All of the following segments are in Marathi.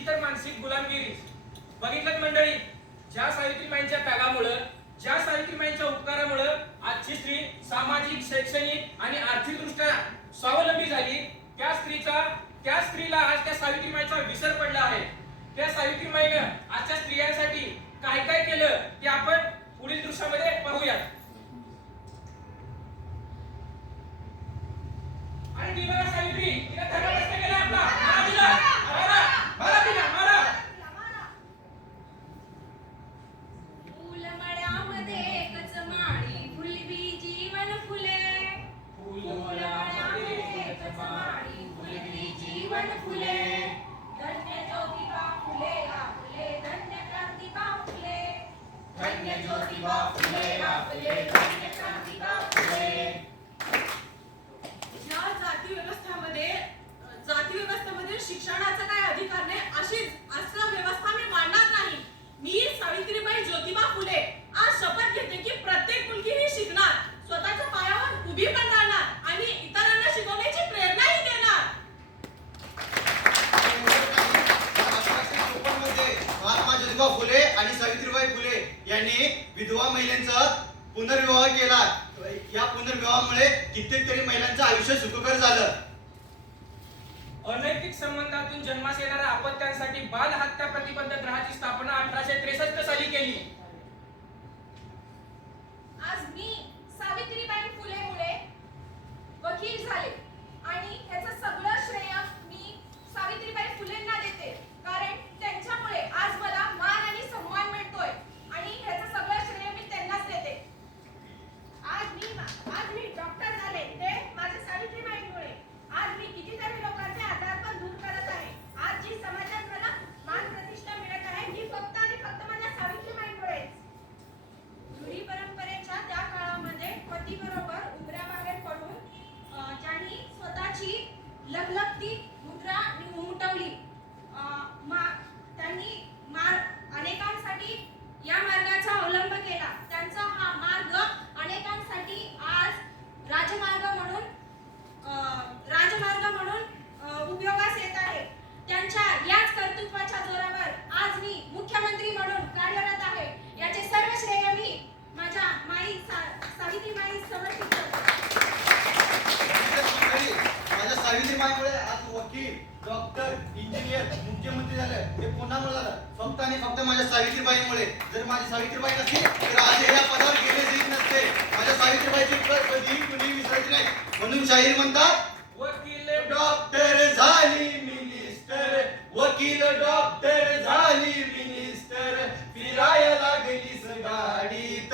ही तर मानसिक गुलामगिरीच बघितलं मंडळी ज्या सावित्रीबाईंच्या त्यागामुळं ज्या सावित्रीबाईंच्या उपकारामुळं आजची स्त्री सामाजिक शैक्षणिक आणि आर्थिकदृष्ट्या स्वावलंबी झाली. त्या स्त्रीचा त्या स्त्रीला आज त्या सावित्रीबाईचा विसर पडला आहे. त्या सावित्रीबाईनं आजच्या स्त्रियांसाठी काय काय केलं ते आपण पुढील दृश्यामध्ये पाहूयात. आणि विधवा महिलांचा पुनर्विवाह केला. या पुनर्विवाहामुळे कित्येक तरी महिलांचं आयुष्य सुखकर झालं. अनैतिक संबंधातून जन्मास येणाऱ्या अपत्यांसाठी बाल हत्या प्रतिबंध ग्रहाची स्थापना अठराशे त्रेसष्ट साली केली. ti डॉक्टर इंजिनियर मुख्यमंत्री झालं. हे कोणामुळे झालं फक्त आणि फक्त माझ्या सावित्रीबाईमुळे. जर माझी सावित्रीबाई नसती तर आज या पदावर गेले जाईल नसते. माझ्या सावित्रीबाईची कळ कधी कुणी विसरायची नाही. म्हणून शाहीर म्हणतात वकील डॉक्टर झाली मिनिस्टर. वकील डॉक्टर झाली मिनिस्टर. फिरायला लागलीस गाडीत.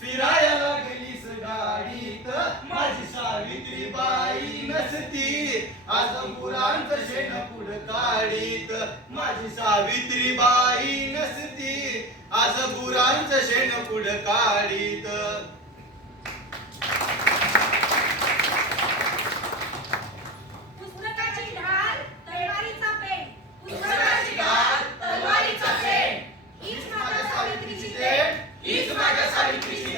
फिरायला लागलीस गाडीत. माझी सावित्री बाई नसती. आज पुरांत शेण पुढ काढीत. माझी सावित्री बाई नसती. आज पुरांत शेण पुढ काढीत. हीच सावित्रीची देठ माझ्या सावित्रीची